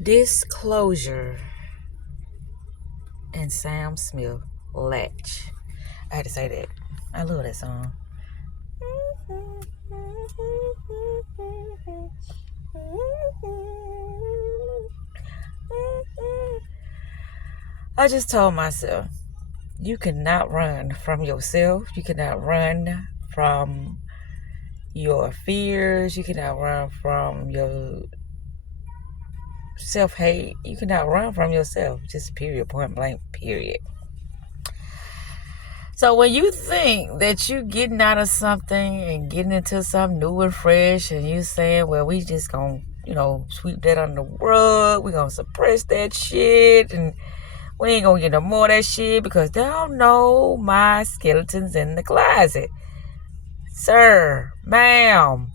Disclosure and Sam Smith, Latch. I had to say that. I love that song. I just told myself, you cannot run from yourself. You cannot run from your fears. You cannot run from your self-hate. You cannot run from yourself. Just period, point blank, period. So when you think that you getting out of something and getting into something new and fresh, and you saying, well, we just gonna, sweep that under the rug, we gonna suppress that shit, and we ain't gonna get no more of that shit because they don't know my skeletons in the closet. Sir, ma'am,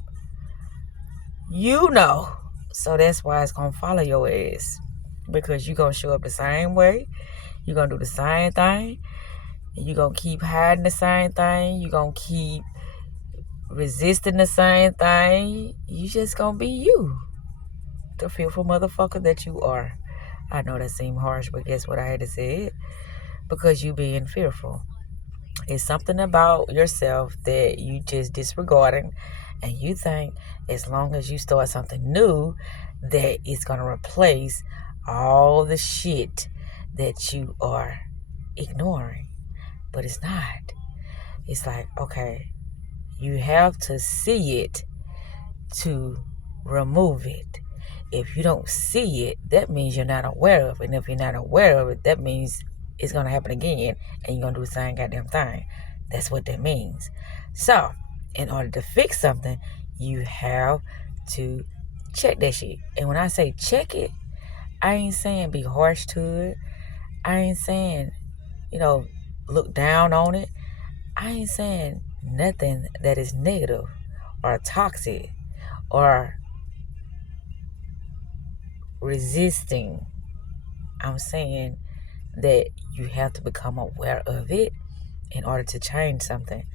you know. So that's why it's gonna follow your ass. Because you gonna show up the same way. You gonna do the same thing. And you gonna keep hiding the same thing. You gonna keep resisting the same thing. You just gonna be you. The fearful motherfucker that you are. I know that seemed harsh, but guess what? I had to say it. Because you being fearful. It's something about yourself that you just disregarding, and you think as long as you start something new that it's going to replace all the shit that you are ignoring. But it's not. It's like, okay, you have to see it to remove it. If you don't see it, that means you're not aware of it. And if you're not aware of it, that means it's going to happen again and you're going to do the same goddamn thing. That's what that means. So, in order to fix something, you have to check that shit. And when I say check it, I ain't saying be harsh to it. I ain't saying, look down on it. I ain't saying nothing that is negative or toxic or resisting. I'm saying that you have to become aware of it in order to change something.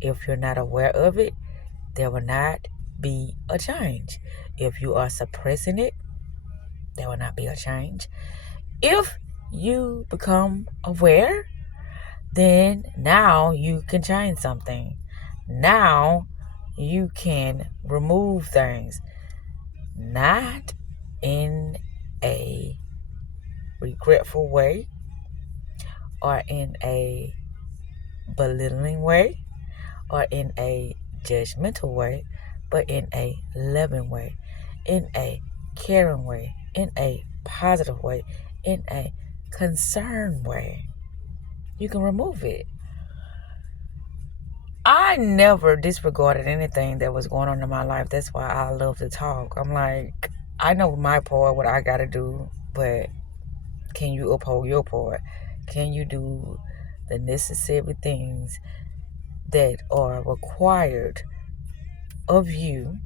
If you're not aware of it, there will not be a change. If you are suppressing it, there will not be a change. If you become aware, then now you can change something. Now you can remove things. Not in a regretful way or in a belittling way or in a judgmental way, but in a loving way, in a caring way, in a positive way, in a concerned way. You can remove it. I never disregarded anything that was going on in my life. That's why I love to talk. I'm like, I know my part, what I got to do, but can you uphold your part? Can you do the necessary things that are required of you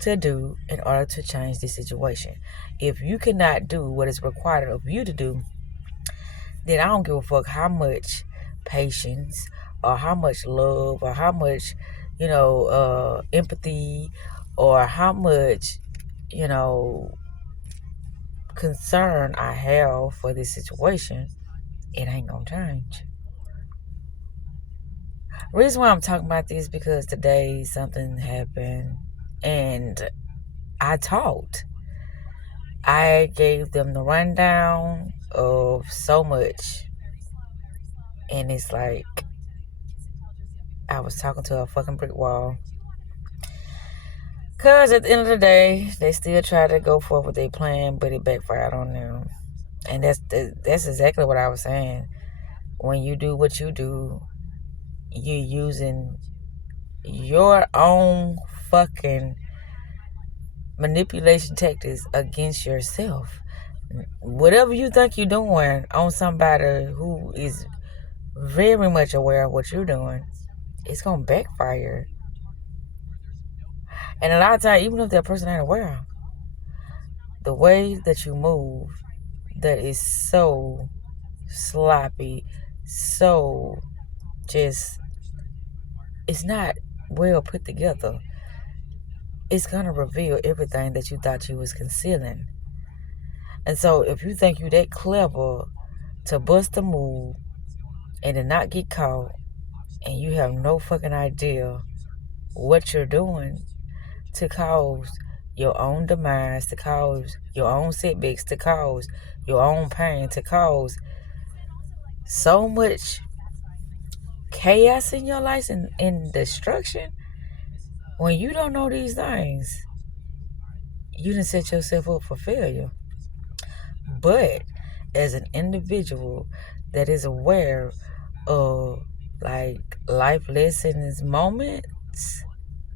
to do in order to change the situation? If you cannot do what is required of you to do, then I don't give a fuck how much patience or how much love or how much, empathy or how much, concern I have for this situation. It ain't gonna change. Reason why I'm talking about this because today something happened and I talked. I gave them the rundown of so much. And it's like I was talking to a fucking brick wall. Because at the end of the day, they still try to go forward with their plan, but it backfired on them. And that's exactly what I was saying. When you do what you do, you're using your own fucking manipulation tactics against yourself. Whatever you think you're doing on somebody who is very much aware of what you're doing, it's going to backfire. And a lot of times, even if that person ain't aware, the way that you move, that is so sloppy, so just, it's not well put together. It's going to reveal everything that you thought you was concealing. And so if you think you that clever to bust a move and to not get caught, and you have no fucking idea what you're doing to cause your own demise, to cause your own setbacks, to cause your own pain, to cause so much chaos in your life and destruction, when you don't know these things, you done set yourself up for failure. But as an individual that is aware of like life lessons moments,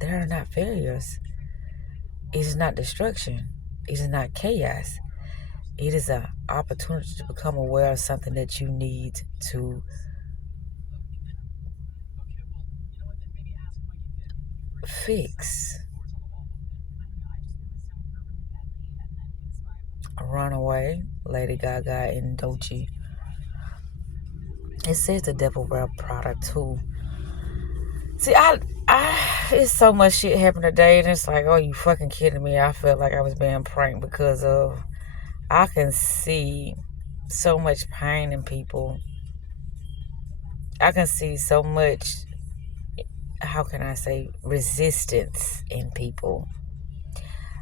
they are not failures. It is not destruction. It is not chaos. It is an opportunity to become aware of something that you need to fix. Runaway, Lady Gaga and Doechii. It says the Devil Wear Prada too. See, it's so much shit happened today, and it's like, oh, you fucking kidding me? I felt like I was being pranked because of I can see so much pain in people. I can see so much, how can I say, resistance in people.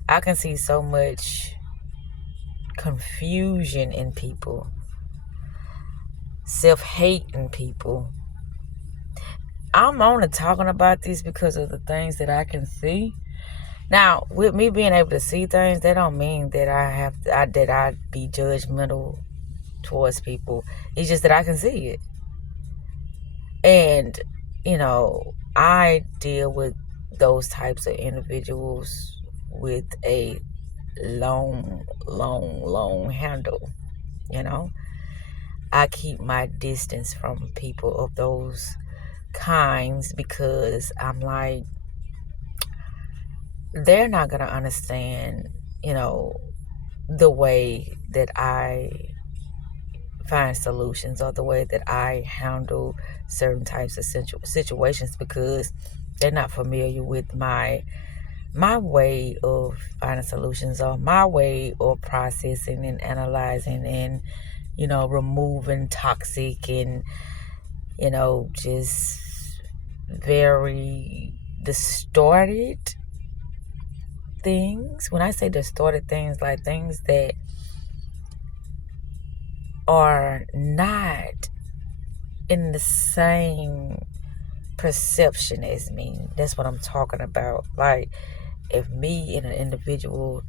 I can see so much confusion in people, self-hate in people. I'm only talking about this because of the things that I can see. Now, with me being able to see things, that don't mean that I be judgmental towards people. It's just that I can see it. And, I deal with those types of individuals with a long handle, I keep my distance from people of those kinds because I'm like, they're not going to understand, the way that I find solutions or the way that I handle certain types of situations because they're not familiar with my way of finding solutions or my way of processing and analyzing and, removing toxic and, just very distorted things. When I say distorted things, like things that are not in the same perception as me. That's what I'm talking about. Like, if me and an individual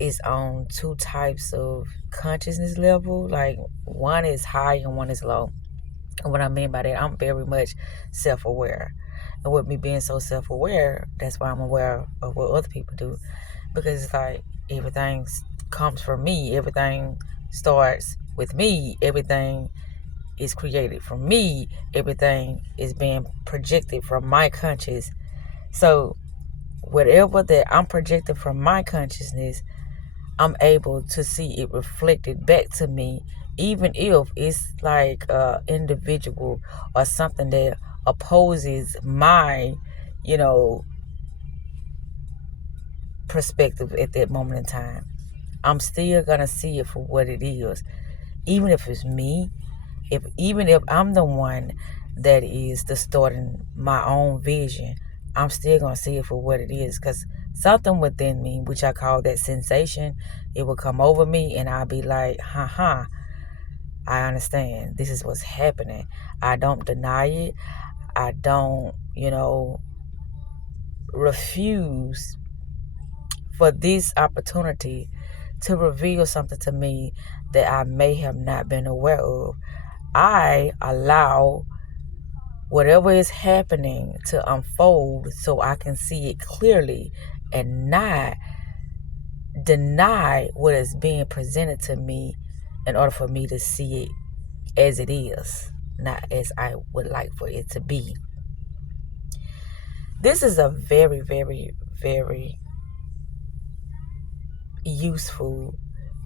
is on two types of consciousness level, like one is high and one is low. And what I mean by that, I'm very much self-aware. And with me being so self-aware, that's why I'm aware of what other people do. Because it's like everything comes from me. Everything starts with me. Everything is created from me. Everything is being projected from my conscious. So whatever that I'm projecting from my consciousness, I'm able to see it reflected back to me, even if it's like individual or something that opposes my, perspective at that moment in time. I'm still gonna see it for what it is, even if it's me. Even if I'm the one that is distorting my own vision, I'm still gonna see it for what it is, because something within me, which I call that sensation, it will come over me and I'll be like, I understand. This is what's happening. I don't deny it. I don't, refuse for this opportunity to reveal something to me that I may have not been aware of. I allow whatever is happening to unfold so I can see it clearly and not deny what is being presented to me in order for me to see it as it is, not as I would like for it to be. This is a very, very, very useful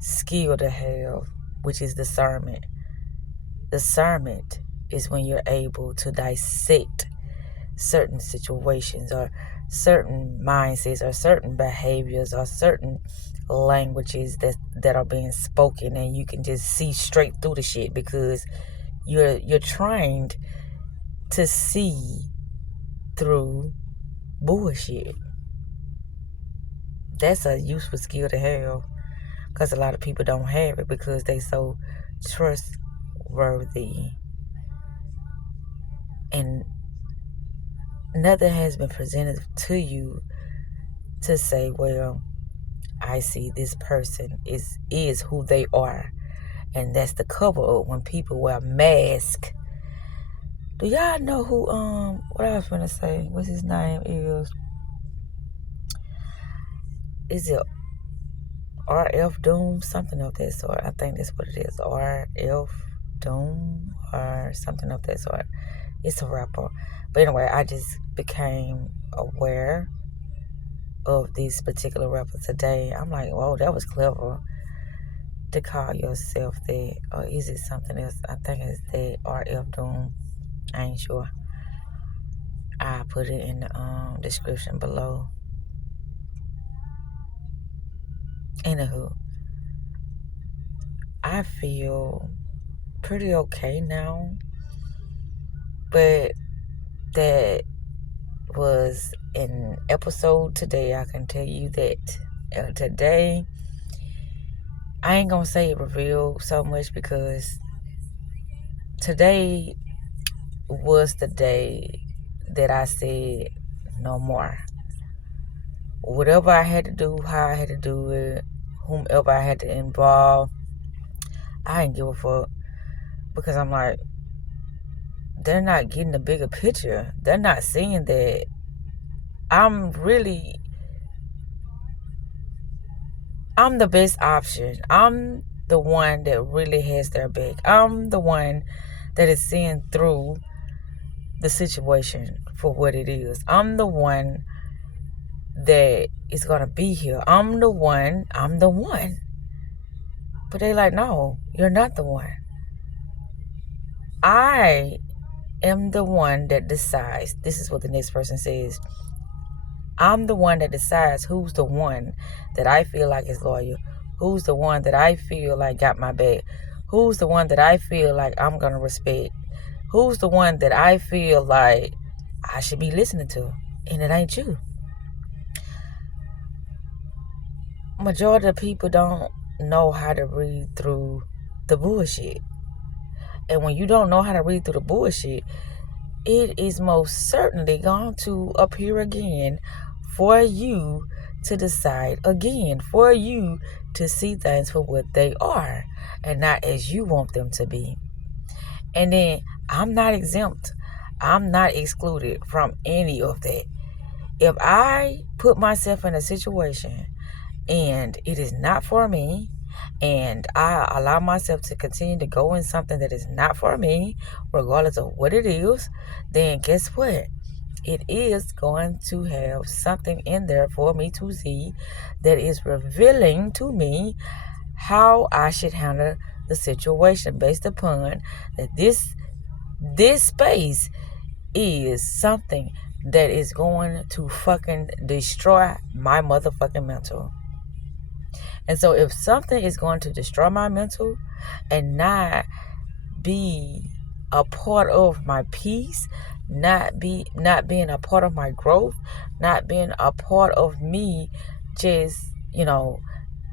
skill to have, which is discernment. Discernment is when you're able to dissect certain situations or certain mindsets or certain behaviors or certain languages that are being spoken, and you can just see straight through the shit because you're trained to see through bullshit. That's a useful skill to have because a lot of people don't have it because they so trustworthy, and nothing has been presented to you to say, well, I see this person is who they are, and that's the cover up when people wear masks. Do y'all know who what I was gonna say? What's his name is it RF Doom? Something of that sort. I think that's what it is. RF Doom or something of that sort. It's a rapper. But anyway, I just became aware of this particular rapper today. I'm like, whoa, that was clever to call yourself that. Or is it something else? I think it's that RF Doom. I ain't sure. I put it in the description below. Anywho, I feel pretty okay now, but that was an episode today. I can tell you that today, I ain't gonna say it revealed so much because today was the day that I said no more. Whatever I had to do, how I had to do it, whomever I had to involve, I didn't give a fuck because I'm like, they're not getting the bigger picture. They're not seeing that I'm the best option. I'm the one that really has their back. I'm the one that is seeing through the situation for what it is. I'm the one that is going to be here. I'm the one. But they like, no, you're not the one. I am the one that decides. This is what the next person says. I'm the one that decides who's the one that I feel like is loyal. Who's the one that I feel like got my back. Who's the one that I feel like I'm going to respect. Who's the one that I feel like I should be listening to. And it ain't you. Majority of people don't know how to read through the bullshit. And when you don't know how to read through the bullshit, it is most certainly going to appear again for you to decide again, for you to see things for what they are and not as you want them to be. And then I'm not exempt. I'm not excluded from any of that. If I put myself in a situation and it is not for me, and I allow myself to continue to go in something that is not for me, regardless of what it is, then guess what? It is going to have something in there for me to see that is revealing to me how I should handle the situation based upon that this space is something that is going to fucking destroy my motherfucking mental. And so if something is going to destroy my mental and not be a part of my peace, not being a part of my growth, not being a part of me just,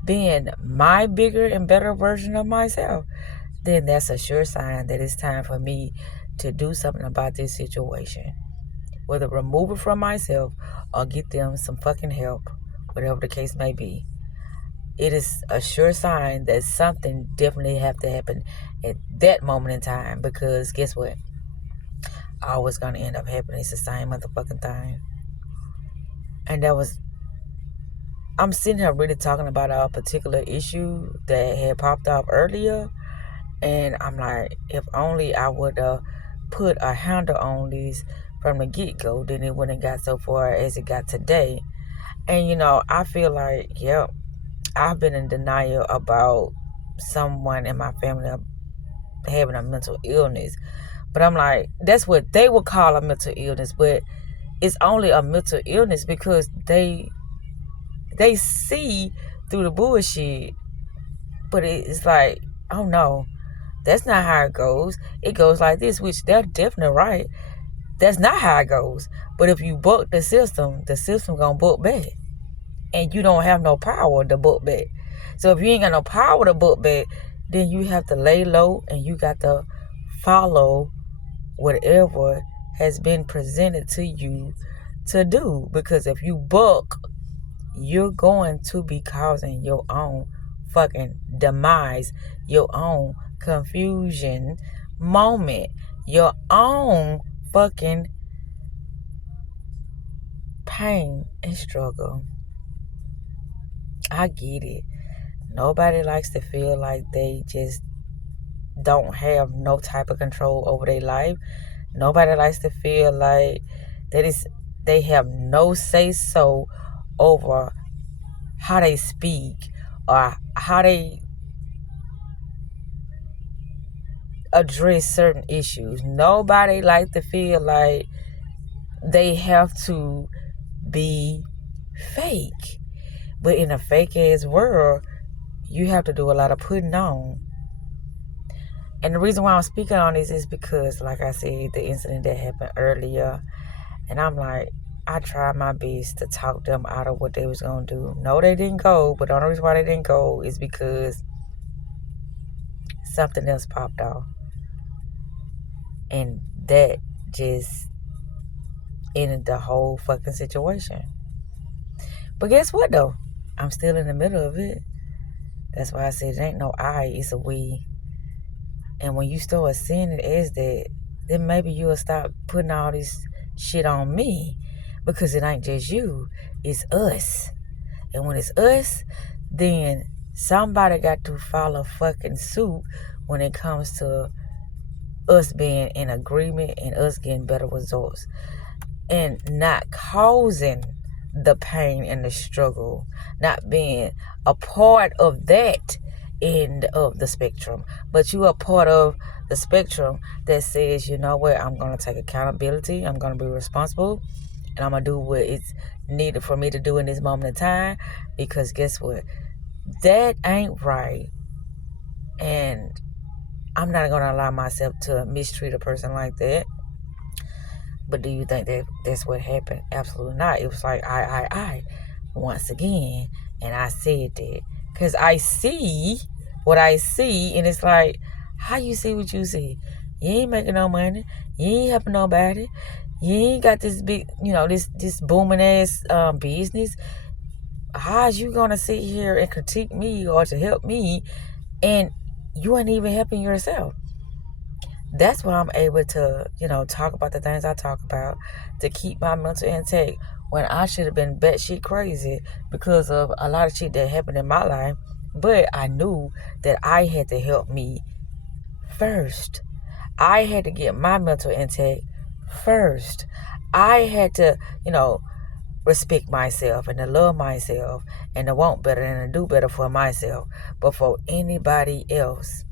being my bigger and better version of myself, then that's a sure sign that it's time for me to do something about this situation. Whether remove it from myself or get them some fucking help, whatever the case may be. It is a sure sign that something definitely have to happen at that moment in time, because guess what? Always going to end up happening. It's the same motherfucking thing. And I'm sitting here really talking about a particular issue that had popped up earlier. And I'm like, if only I would have put a handle on this from the get-go, then it wouldn't have got so far as it got today. And, I feel like, yep, I've been in denial about someone in my family having a mental illness But I'm like, that's what they would call a mental illness, but it's only a mental illness because they see through the bullshit. But it's like, oh no, that's not how it goes. It goes like this, which they're definitely right. That's not how it goes. But if you buck the system gonna buck back. And you don't have no power to buck back. So if you ain't got no power to buck back, then you have to lay low and you got to follow whatever has been presented to you to do. Because if you buck, you're going to be causing your own fucking demise, your own confusion moment, your own fucking pain and struggle. I get it. Nobody likes to feel like they just don't have no type of control over their life. Nobody likes to feel like they have no say so over how they speak or how they address certain issues. Nobody likes to feel like they have to be fake. But in a fake ass world, you have to do a lot of putting on. And the reason why I'm speaking on this is because, like I said, the incident that happened earlier, and I'm like, I tried my best to talk them out of what they was going to do. No, they didn't go, but the only reason why they didn't go is because something else popped off. And that just ended the whole fucking situation. But guess what, though? I'm still in the middle of it. That's why I said it ain't no I, it's a we. And when you start seeing it as that, then maybe you'll stop putting all this shit on me, because it ain't just you, it's us. And when it's us, then somebody got to follow fucking suit when it comes to us being in agreement and us getting better results and not causing the pain and the struggle, not being a part of that end of the spectrum, but you are part of the spectrum that says, you know what, I'm going to take accountability, I'm going to be responsible, and I'm going to do what it's needed for me to do in this moment in time, because guess what, that ain't right. And I'm not going to allow myself to mistreat a person like that. But do you think that that's what happened? Absolutely not. It was like, I, once again. And I said that. Because I see what I see. And it's like, how you see what you see? You ain't making no money. You ain't helping nobody. You ain't got this big, this booming ass business. How's you going to sit here and critique me or to help me and you ain't even helping yourself? That's why I'm able to, talk about the things I talk about, to keep my mental intact when I should have been batshit crazy because of a lot of shit that happened in my life. But I knew that I had to help me first. I had to get my mental intact first. I had to, respect myself and to love myself and to want better and to do better for myself before anybody else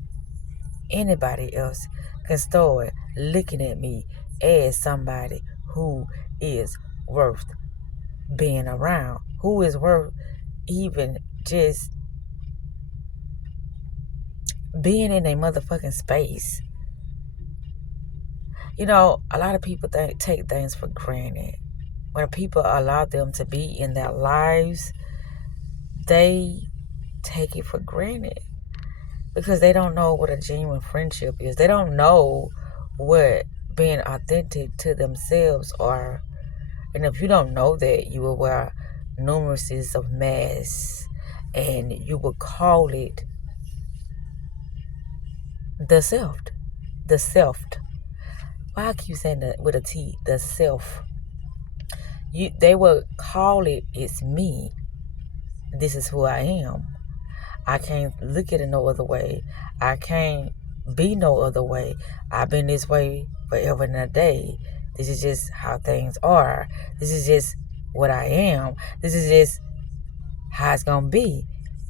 can start looking at me as somebody who is worth being around, who is worth even just being in a motherfucking space. A lot of people take things for granted. When people allow them to be in their lives, they take it for granted because they don't know what a genuine friendship is. They don't know what being authentic to themselves are. And if you don't know that, you will wear numerous of masks and you will call it the self. The self. Why I keep saying that with a T? The self. They will call it, it's me. This is who I am. I can't look at it no other way. I can't be no other way. I've been this way forever and a day. This is just how things are. This is just what I am. This is just how it's going to be.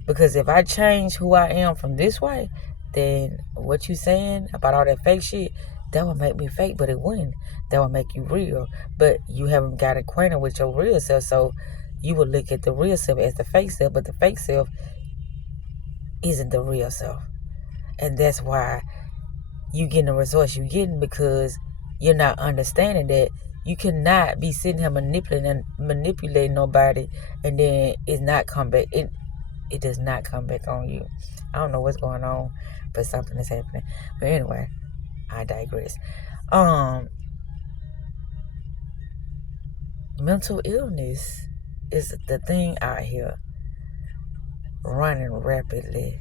Because if I change who I am from this way, then what you saying about all that fake shit, That would make me fake, but it wouldn't. That would make you real. But you haven't got acquainted with your real self, so you would look at the real self as the fake self, but the fake self isn't the real self. And that's why you getting the results you getting, because you're not understanding that you cannot be sitting here manipulating nobody and then it not come back. It does not come back on you. I don't know what's going on, but something is happening. But anyway, I digress. Mental illness is the thing out here running rapidly.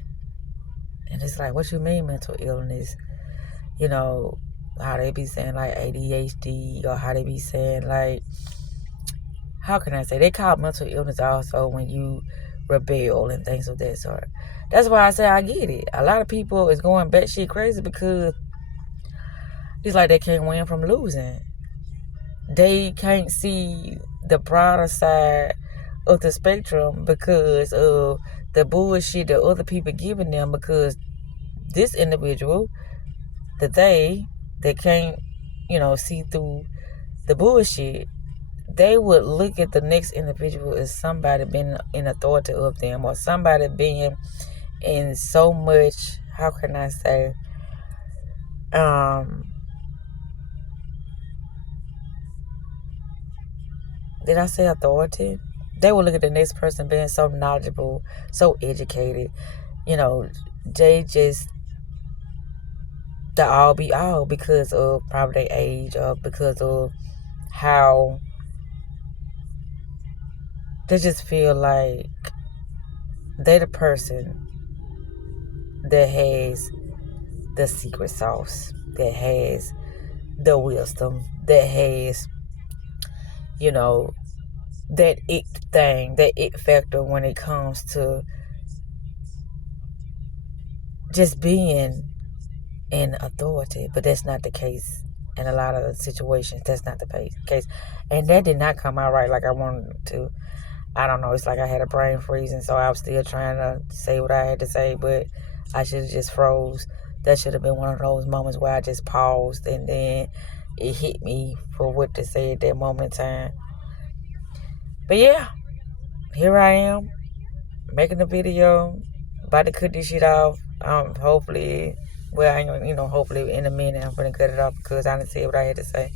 And it's like, what you mean mental illness? You know, how they be saying like ADHD, or how they be saying like, how can I say? They call mental illness also when you rebel and things of that sort. That's why I say I get it. A lot of people is going batshit crazy because it's like they can't win from losing. They can't see the broader side of the spectrum because of the bullshit that other people giving them, because this individual, that can't, see through the bullshit, they would look at the next individual as somebody being in authority of them, or somebody being in so much, how can I say, did I say authority? They will look at the next person being so knowledgeable, so educated. They just the all be all because of probably their age, or because of how they just feel like they're the person that has the secret sauce, that has the wisdom, that has, that it thing, that it factor when it comes to just being in authority. But that's not the case in a lot of the situations. That's not the case. And that did not come out right like I wanted to. I don't know. It's like I had a brain freeze, and so I was still trying to say what I had to say, but I should have just froze. That should have been one of those moments where I just paused, and then it hit me for what to say at that moment in time. But yeah, here I am making a video, about to cut this shit off. Hopefully, well, I ain't gonna, hopefully in a minute I'm gonna cut it off because I didn't say what I had to say.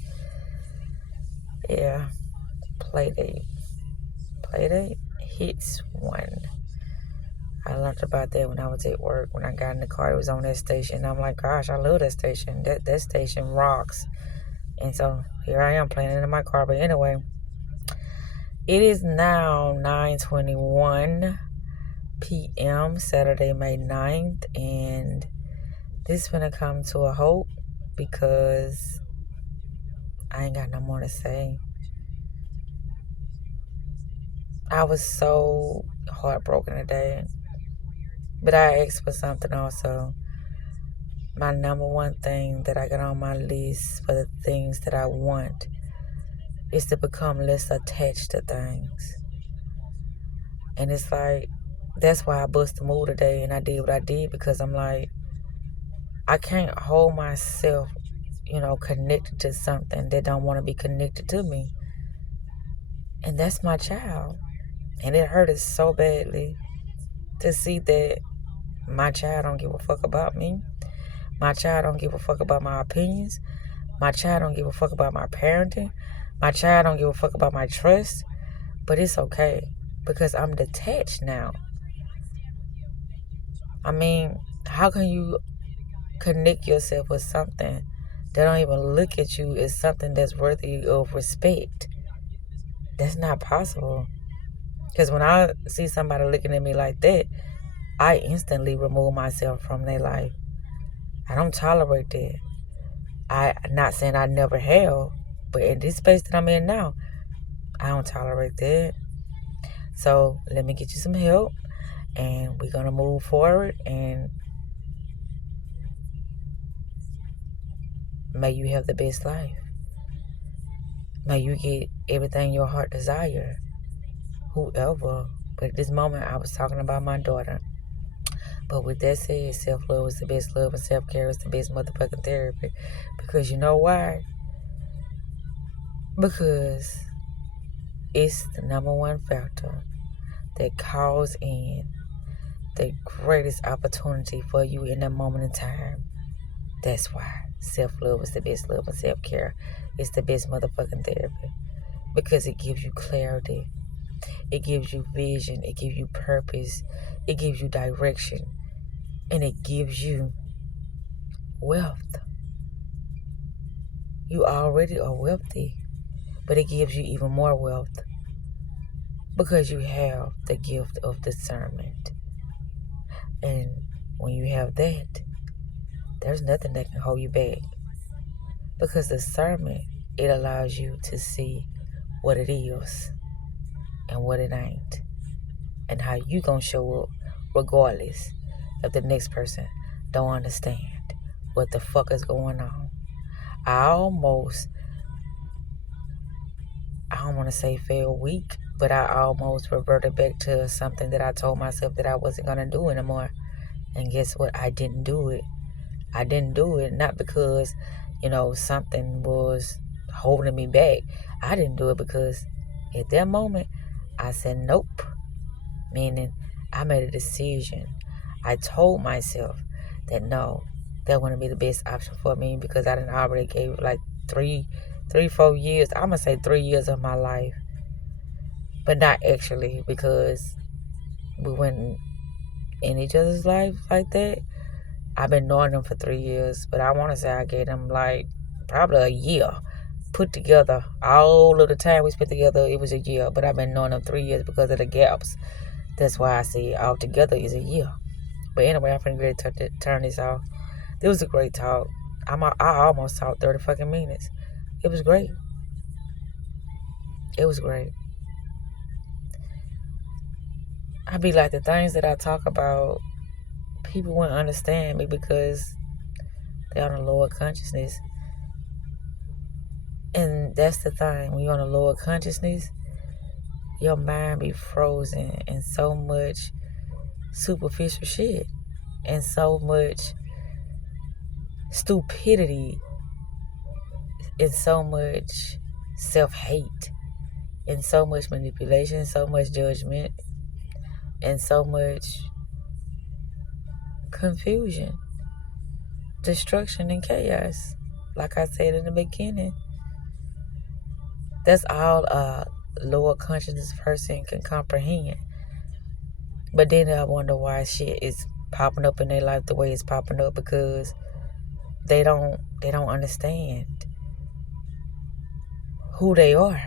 Yeah, Playdate hits one. I learned about that when I was at work. When I got in the car, it was on that station. I'm like, gosh, I love that station. That station rocks. And so here I am playing it in my car. But anyway, it is now 9:21 p.m. Saturday, May 9th. And this is going to come to a halt because I ain't got no more to say. I was so heartbroken today. But I asked for something also. My number one thing that I got on my list for the things that I want is to become less attached to things. And it's like, that's why I bust the move today and I did what I did, because I'm like, I can't hold myself, connected to something that don't want to be connected to me. And that's my child. And it hurt us so badly to see that my child don't give a fuck about me. My child don't give a fuck about my opinions. My child don't give a fuck about my parenting. My child don't give a fuck about my trust. But it's okay because I'm detached now. I mean, how can you connect yourself with something that don't even look at you as something that's worthy of respect? That's not possible. Because when I see somebody looking at me like that, I instantly remove myself from their life. I don't tolerate that. I'm not saying I never have, but in this space that I'm in now, I don't tolerate that. So let me get you some help, and we're going to move forward, and may you have the best life. May you get everything your heart desire. Whoever. But at this moment, I was talking about my daughter. But with that said, self-love is the best love and self-care is the best motherfucking therapy. Because you know why? Because it's the number one factor that calls in the greatest opportunity for you in that moment in time. That's why self-love is the best love and self-care is the best motherfucking therapy. Because it gives you clarity. It gives you vision. It gives you purpose. It gives you direction. And it gives you wealth. You already are wealthy, but it gives you even more wealth because you have the gift of discernment. And when you have that, there's nothing that can hold you back. Because discernment, it allows you to see what it is and what it ain't. And how you gonna show up regardless if the next person don't understand what the fuck is going on. I don't want to say feel weak, but I almost reverted back to something that I told myself that I wasn't going to do anymore. And guess what? I didn't do it. I didn't do it not because, something was holding me back. I didn't do it because at that moment, I said nope. Meaning, I made a decision. I told myself that no, that wouldn't be the best option for me because I didn't already gave like 4 years. I'm going to say 3 years of my life. But not actually because we went in each other's lives like that. I've been knowing them for 3 years, but I want to say I gave them like probably a year put together. All of the time we spent together, it was a year, but I've been knowing them 3 years because of the gaps. That's why I say all together is a year. But anyway, I'm finna get to turn this off. It was a great talk. I almost talked 30 fucking minutes. It was great. It was great. I be like, the things that I talk about, people wouldn't understand me because they're on a lower consciousness. And that's the thing. When you're on a lower consciousness, your mind be frozen in so much superficial shit and so much stupidity and so much self-hate and so much manipulation, so much judgment, and so much confusion, destruction, and chaos. Like I said in the beginning, that's all a lower consciousness person can comprehend. But then I wonder why shit is popping up in their life the way it's popping up because they don't understand who they are.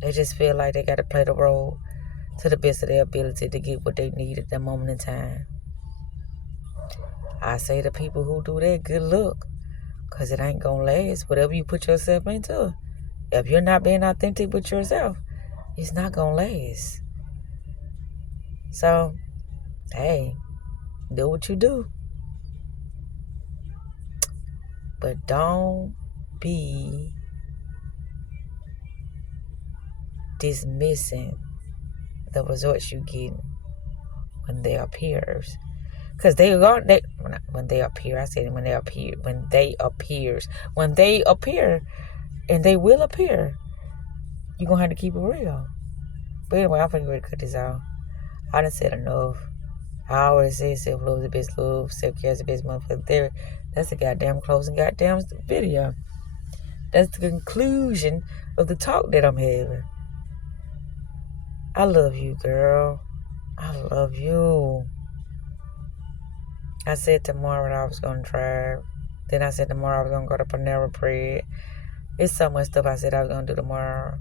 They just feel like they got to play the role to the best of their ability to get what they need at that moment in time. I say to people who do that, good luck, because it ain't going to last. Whatever you put yourself into, if you're not being authentic with yourself, it's not going to last. So, hey, do what you do. But don't be dismissing the results you get when they appears. Because when they appear, I said when they appear, when they appear, and they will appear, you're going to have to keep it real. But anyway, I'm finna cut this out. I done said enough. I always say self-love is the best love, self-care is the best motherfucking therapy. That's the goddamn closing goddamn video. That's the conclusion of the talk that I'm having. I love you, girl. I love you. I said tomorrow I was going to drive. Then I said tomorrow I was going to go to Panera Bread. It's so much stuff I said I was going to do tomorrow.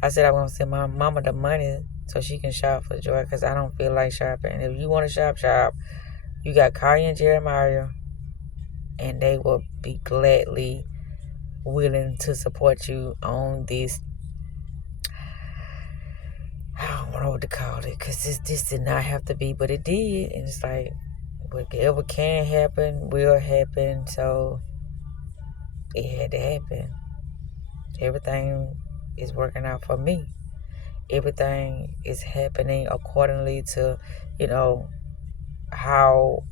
I said I was going to send my mama the money so she can shop for Joy because I don't feel like shopping. If you want to shop. You got Kari and Jeremiah, and they will be gladly willing to support you on this. I don't know what to call it because this did not have to be, but it did. And it's like, whatever can happen will happen. So it had to happen. Everything is working out for me. Everything is happening accordingly to, how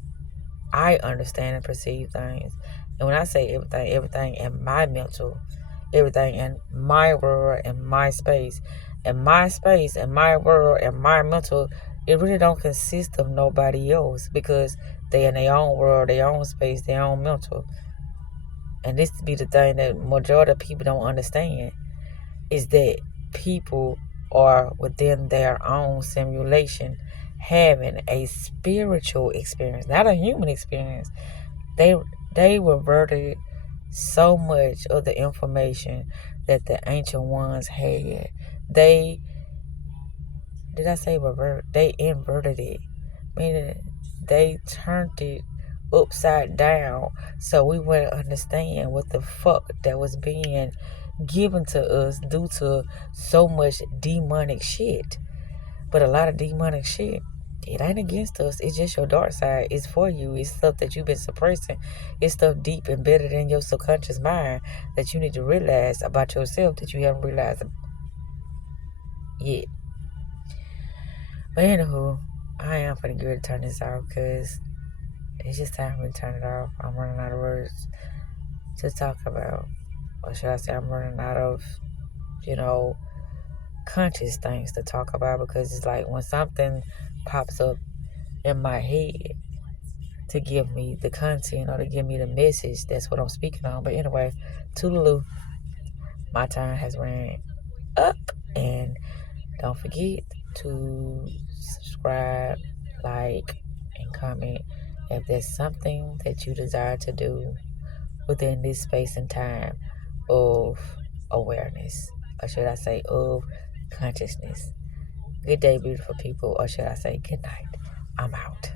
I understand and perceive things. And when I say everything, everything in my mental, everything in my world, in my space, in my world, in my mental, it really don't consist of nobody else because they in their own world, their own space, their own mental. And this be the thing that majority of people don't understand is that people are within their own simulation having a spiritual experience, not a human experience. They they reverted so much of the information that the ancient ones had. They did I say revert? They inverted it, meaning they turned it upside down so we wouldn't understand what the fuck that was being given to us due to so much demonic shit. But a lot of demonic shit, it ain't against us. It's just your dark side. It's for you. It's stuff that you've been suppressing. It's stuff deep embedded in your subconscious mind that you need to realize about yourself that you haven't realized yet. But anywho, I am pretty good to turn this off because it's just time for me to turn it off. I'm running out of words to talk about. Or should I say I'm running out of, you know, conscious things to talk about because it's like when something pops up in my head to give me the content or to give me the message, that's what I'm speaking on. But anyway, toodaloo, my time has ran up, and don't forget to subscribe, like, and comment if there's something that you desire to do within this space and time of awareness, or should I say of consciousness. Good day, beautiful people, or should I say good night. I'm out.